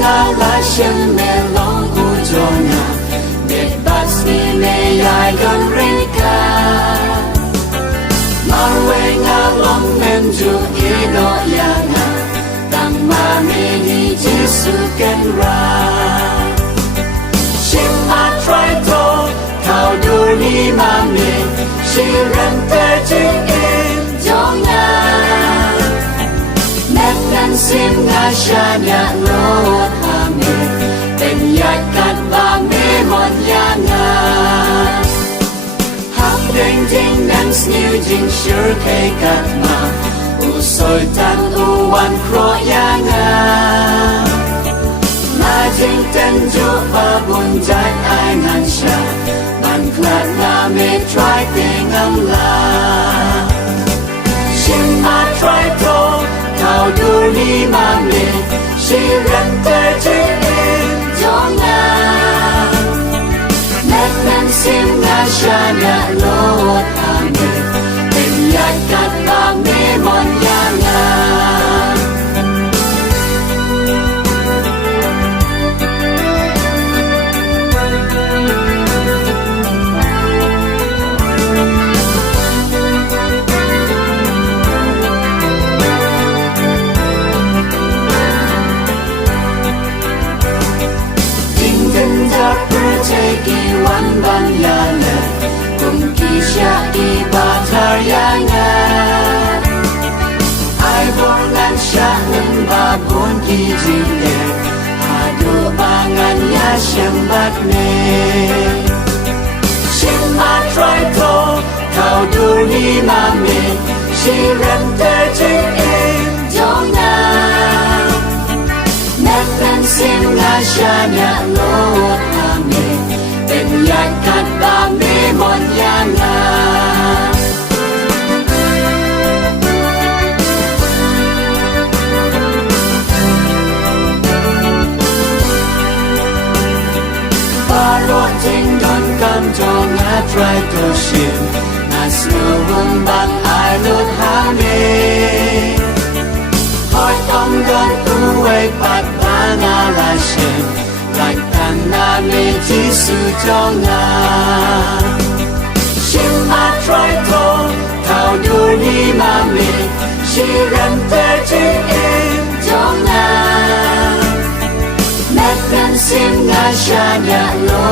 nga la shem me long u jona me bas ni me yai gon rika marwe nga long men ju ino ya nga tang ma me ni jesu ken ra shem a try to kau dur ni ma me she ran te jing in jona nan sim nga sha nya lo ha me ten yat kat ba me mon ya nga hak ding ding nan sniu jing sure ke kat ma u soi tan u wan kro ya nga ma jing ten ju ba bun jai ai nan sha man klat nga me try ting ang la shin ma try to kau dur ni ma me she ran te jing in jona nan sim nga sha nya lo ha me ten yat kat ba me mon ya nga Wan ban ya le kum ki sha I ba thar ya nga ai bor nan sha nan ba bun ki jing le ha du ba ngan ya shem bat me shem ma try to kau dur ni ma me she ran te jing in jona nan sim nga sha nya lo ha me ten yat kat ba me mon ya nga paro ting don kam jo nga try to shim na snow hum bang ai lut ha me hoi ong don tu wei pat ba nga la shim like na me jisu jonga shin ma try to kau dur ni ma me she ran te jing in jonga nan sim nga sha nya lo